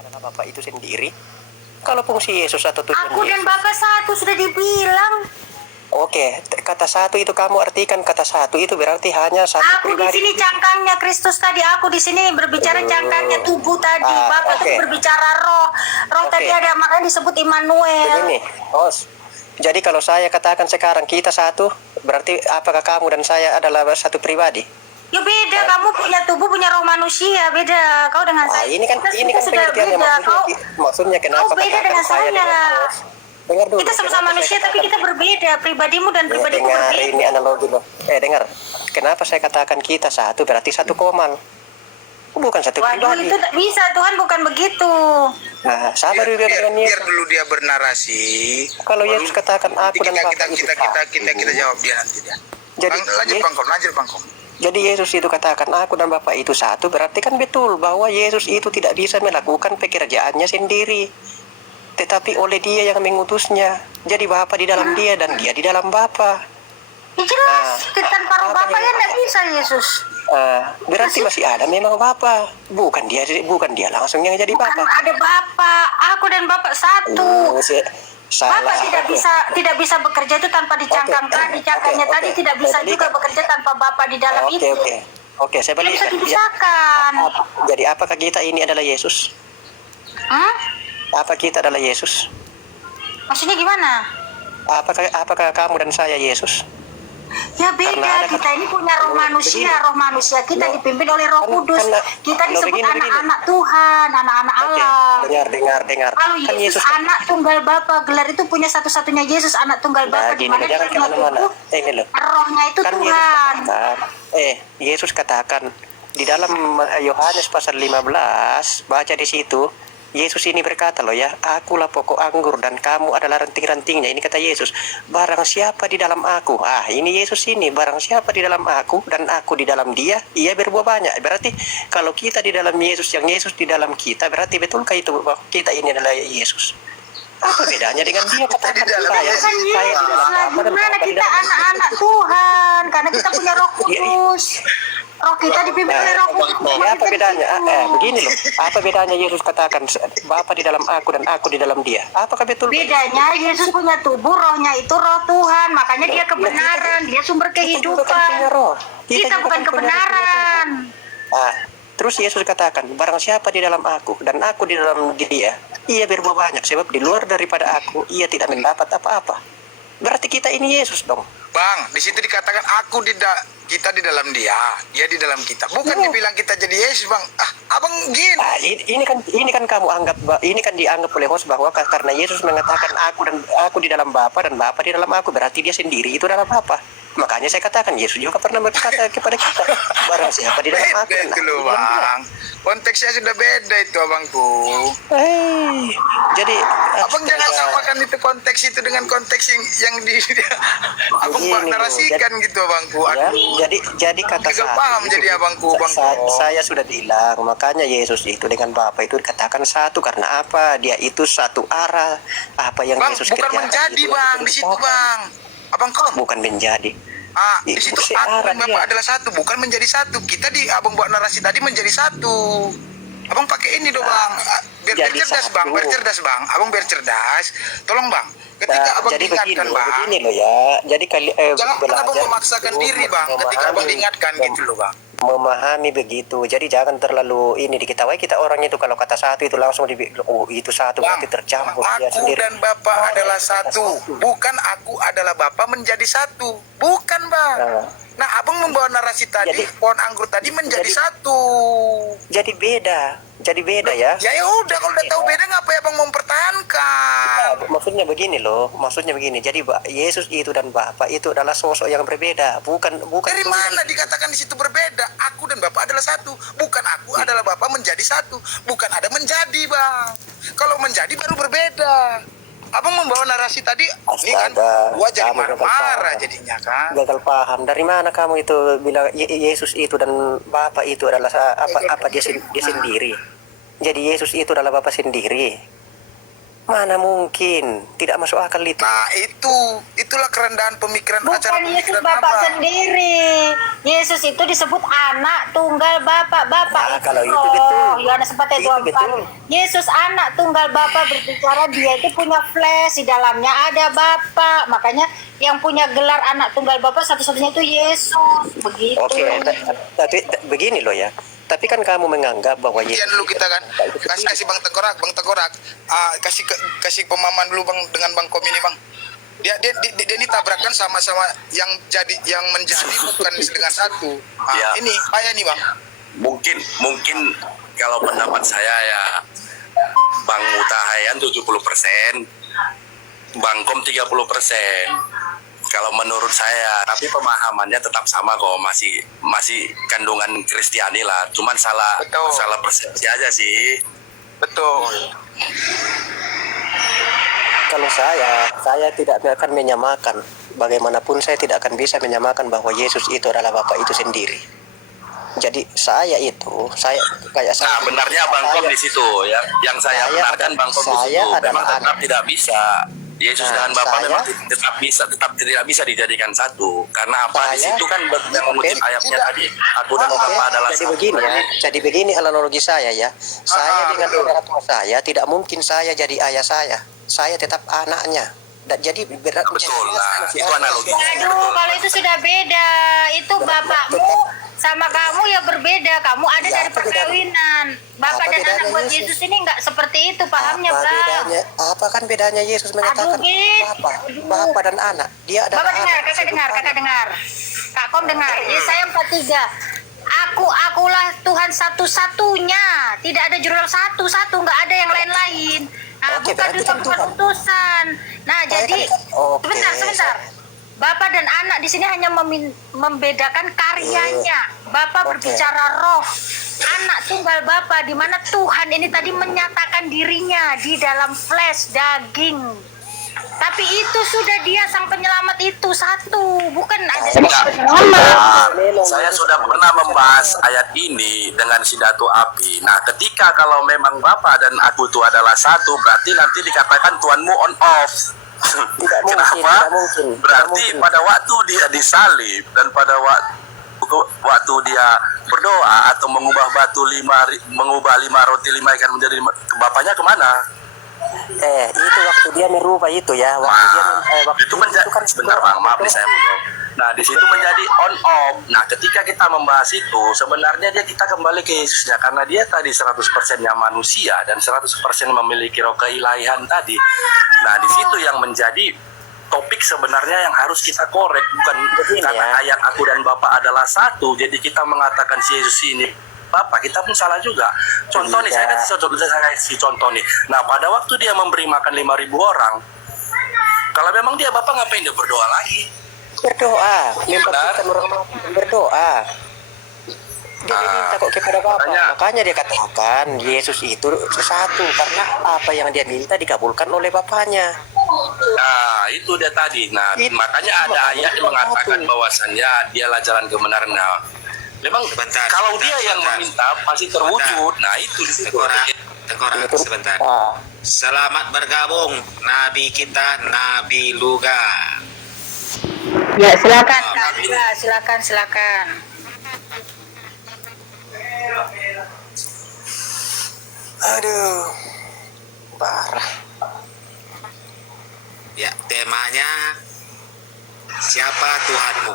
adalah Bapa itu sendiri. Kalau fungsi Yesus atau tujuan Aku dan Yesus. Bapa satu, sudah dibilang. Oke, kata satu itu kamu artikan kata satu itu berarti hanya satu Aku di pribadi. sini cangkangnya Kristus tadi. Aku di sini berbicara cangkangnya tubuh tadi. Bapak oke. tuh berbicara roh. Roh Oke. tadi ada, makanya disebut Immanuel. Begini, jadi kalau saya katakan sekarang kita satu, berarti apakah kamu dan saya adalah satu pribadi? Ya beda, kamu punya tubuh, punya roh manusia, beda. Kau dengan saya. Ini kan sudah pengertiannya beda. maksudnya kenapa Kau beda katakan dengan saya. Dengar dulu. Kita sama-sama manusia, tapi kita berbeda. Pribadimu dan pribadiku dengar berbeda. ini analogi loh. Dengar. Kenapa saya katakan kita satu berarti satu komal? Bukan satu Waduh, pribadi. itu tak bisa. Tuhan bukan begitu. Nah, sabar dulu dengan Yesus. Biar dulu dia bernarasi. Kalau Yesus katakan aku dan Bapa itu kita jawab dia nanti dia. Jadi lanjut Bangkom. Jadi Yesus itu katakan aku dan Bapa itu satu, berarti kan betul bahwa Yesus itu tidak bisa melakukan pekerjaannya sendiri, tetapi oleh Dia yang mengutusnya. Jadi Bapa di dalam Dia dan Dia di dalam Bapa. Ya jelas, tanpa roh Bapa ya tidak bisa Yesus. Berarti masih ada memang Bapa. Bukan dia langsung yang jadi Bapa. Ada Bapa, aku dan Bapa satu. Salah. Bapak tidak bisa bekerja itu tanpa dicangkangkan. Dicangkangnya tadi tidak bisa juga bekerja tanpa Bapa di dalam itu. Oke, saya balik. Bisa dipisahkan. Jadi apakah kita ini adalah Yesus? Apa kita adalah Yesus? Maksudnya gimana? Apakah kamu dan saya Yesus? Ya beda, kita ini punya roh manusia kita dipimpin oleh Roh Kudus. Kita disebut anak-anak Tuhan, anak-anak Allah. Dengar. Kalau Yesus anak tunggal Bapa, gelar itu punya satu-satunya Yesus anak tunggal Bapa, di mana dia punya tubuh, rohnya itu Tuhan. Yesus katakan di dalam Yohanes pasal 15, baca di situ. Yesus ini berkata loh ya, akulah pokok anggur dan kamu adalah ranting-rantingnya. Ini kata Yesus, barang siapa di dalam aku. Ini Yesus ini, barang siapa di dalam aku dan aku di dalam dia, ia berbuah banyak. Berarti kalau kita di dalam Yesus, yang Yesus di dalam kita, berarti betulkah itu bahwa kita ini adalah Yesus? Apa bedanya dengan dia katakan saya di dalam Bapa dan Gimana kita anak-anak Tuhan, karena kita punya Roh Kudus. Roh kita dipimpin oleh Roh Kudus. Apa bedanya? Begini loh. Apa bedanya Yesus katakan Bapa di dalam aku dan aku di dalam dia? Apakah betul? Bedanya Yesus punya tubuh, rohnya itu roh Tuhan. Makanya dia kebenaran, dia sumber kehidupan. Kita bukan kebenaran. Terus Yesus katakan, barang siapa di dalam aku dan aku di dalam dia, ia berbuah banyak. Sebab di luar daripada aku, ia tidak mendapat apa-apa. Berarti kita ini Yesus dong. Bang, di situ dikatakan kita di dalam dia di dalam kita. Bukan dibilang kita jadi Yesus, Bang. Abang gini. Ini kan kamu anggap, ini kan dianggap oleh host bahwa karena Yesus mengatakan aku di dalam Bapa dan Bapa di dalam aku, berarti dia sendiri itu dalam Bapa. Makanya saya katakan Yesus juga pernah berkata kepada kita, barang siapa di dalam aku dan itu loh, Bang. Konteksnya sudah beda itu, Abangku. Jadi Abang jangan samakan itu konteks itu dengan konteks yang Abang narasikan gitu, Abangku. Jadi kata paham jadi Abangku, Bangku. Saya sudah bilang, makanya Yesus itu dengan Bapa itu dikatakan satu karena apa? Dia itu satu arah. Apa yang Bang, Yesus kerjakan bukan menjadi, Bang, di situ, Bang. Abang bukan menjadi. Di situ aku dan Bapak adalah satu, bukan menjadi satu. Kita Abang buat narasi tadi menjadi satu. Abang pakai ini dong, Bang. Biar cerdas, Bang. Abang biar cerdas. Tolong, Bang. Ketika Abang diingatkan, Bang. Begini loh ya. Jadi jangan pernah Abang memaksakan diri, Bang. Ketika Abang diingatkan gitu loh, Bang. Memahami begitu. Jadi jangan terlalu ini diketahui kita orang itu kalau kata satu itu langsung itu satu, Bang, berarti tercampur aku dan Bapak adalah satu. Bukan aku adalah Bapak menjadi satu. Bukan, Bang. Nah, Abang membawa narasi tadi, pohon anggur tadi menjadi satu. Jadi beda ya. Ya udah, kalau udah tahu beda ngapain Abang mempertahankan? Maksudnya begini. Jadi Yesus itu dan Bapa itu adalah sosok yang berbeda, bukan. Dari mana dikatakan di situ berbeda? Aku dan Bapa adalah satu. Bukan aku adalah Bapa menjadi satu. Bukan ada menjadi, Bang. Kalau menjadi baru berbeda. Abang membawa narasi tadi, ini kan gua jadi marah-marah jadinya kan. Gagal paham. Dari mana kamu itu bilang Yesus itu dan Bapa itu adalah apa dia sendiri? Jadi Yesus itu adalah Bapa sendiri. Mana mungkin? Tidak masuk akal itu. Nah, itu itulah kerendahan pemikiran acara Bukan Yesus pemikiran Bapak Abang. sendiri. Yesus itu disebut anak tunggal Bapak. Bapak Nah, itu kalau itu roh. betul. Yohanes 4 ayat Itu 24. betul. Yesus anak tunggal Bapak berbicara dia itu punya flesh, di dalamnya ada Bapak. Makanya yang punya gelar anak tunggal Bapak satu-satunya itu Yesus. Begitu. Oke, tapi begini loh ya. Tapi kan kamu menganggap bahwa Kemudian Yesus dulu kita kan kasih Bang Tengkorak, kasih pemahaman dulu Bang dengan Bang Kom ini Bang. Dia ini tabrakan sama-sama yang menjadi bukan dengan satu. Ya. Ini payah nih Bang. Mungkin kalau pendapat saya ya Bang Utahayan 70%, Bang Kom 30%. Kalau menurut saya, tapi pemahamannya tetap sama kok, masih kandungan Kristiani lah. Cuman Betul. salah persepsi aja sih. Betul. kalau saya tidak akan menyamakan. Bagaimanapun saya tidak akan bisa menyamakan bahwa Yesus itu adalah Bapa itu sendiri. Jadi saya kayak saya. Nah, benarnya Bang Kom di situ ya. Yang saya benarkan Bang Kom di saya situ. Memang adalah tetap anak. tidak bisa. Yesus Nah, dan Bapa saya- memang tetap tidak bisa dijadikan satu. Karena apa? Di Saya- situ kan yang mengutip ayatnya tadi, aku dan Oke, Bapa adalah jadi satu. begini ya. Jadi begini analogi saya ya. Saya dengan saudara tua saya tidak mungkin saya jadi ayah saya. Saya tetap anaknya. Dan jadi berat. Betul, nah, itu analoginya. Aduh, kalau itu sudah beda. Itu bapakmu sama kamu ya berbeda. Kamu ada Ya, dari apa bedanya? perkawinan. Bapak Apa dan anak bedanya buat Yesus? Yesus ini nggak seperti itu pahamnya, Apa Bang. bedanya? Apa kan bedanya Yesus mengatakan Git. Bapa dan anak? Dia adalah Bapak dengar, anak. kakak dengar. Kak Kom dengar. Yesaya 43. Akulah Tuhan satu-satunya. Tidak ada juru satu, nggak ada yang lain-lain. Nah, Oke, bukan berarti duta, kan bukan Tuhan. utusan. Nah, Saya jadi kan- oke. sebentar. Bapak dan anak di sini hanya membedakan karyanya. Bapak Oke. berbicara roh. Anak tunggal Bapak di mana Tuhan ini tadi menyatakan dirinya di dalam flesh daging. Tapi itu sudah dia sang penyelamat itu satu, bukan ada Enggak. Nah, saya sudah pernah membahas ayat ini dengan si Datu Api. Nah, ketika kalau memang Bapak dan aku itu adalah satu, berarti nanti dikatakan Tuhanmu on off. Tidak mungkin, Kenapa? tidak mungkin, tidak Berarti mungkin. pada waktu dia disalib dan pada waktu dia berdoa atau mengubah mengubah 5 roti 5 ikan menjadi bapaknya kemana? Itu waktu dia merubah itu ya. Waktu dia waktu itu menjadi kan sebentar Bang, maaf nih saya potong. Nah, di situ menjadi on off. Nah, ketika kita membahas itu, sebenarnya kita kembali ke Yesusnya karena dia tadi 100%-nya manusia dan 100% memiliki roh keilahian tadi. Nah, di situ yang menjadi topik sebenarnya yang harus kita korek, bukan Begini karena ya. ayat aku dan Bapa adalah satu, jadi kita mengatakan si Yesus ini Bapak, kita pun salah juga. Contoh nih, saya kasih contoh nih. Nah, pada waktu dia memberi makan 5.000 orang, kalau memang dia Bapak ngapain dia berdoa lagi? Berdoa, mempersiapkan orang mati, berdoa. Dia minta kok kepada Bapa. Makanya dia katakan Yesus itu satu karena apa yang dia minta dikabulkan oleh Bapaknya. Nah, itu dia tadi. Nah, makanya ada ayat yang mengatakan bahwasannya dialah jalan kebenaran. Nah, memang kalau dia yang meminta pasti terwujud. Nah, itu di situ. Tengkorak sebentar. Ah, Selamat bergabung Nabi kita, Nabi Luga. Ya, silakan Kak Luga, silakan. aduh, parah. Ya, temanya siapa Tuhanmu?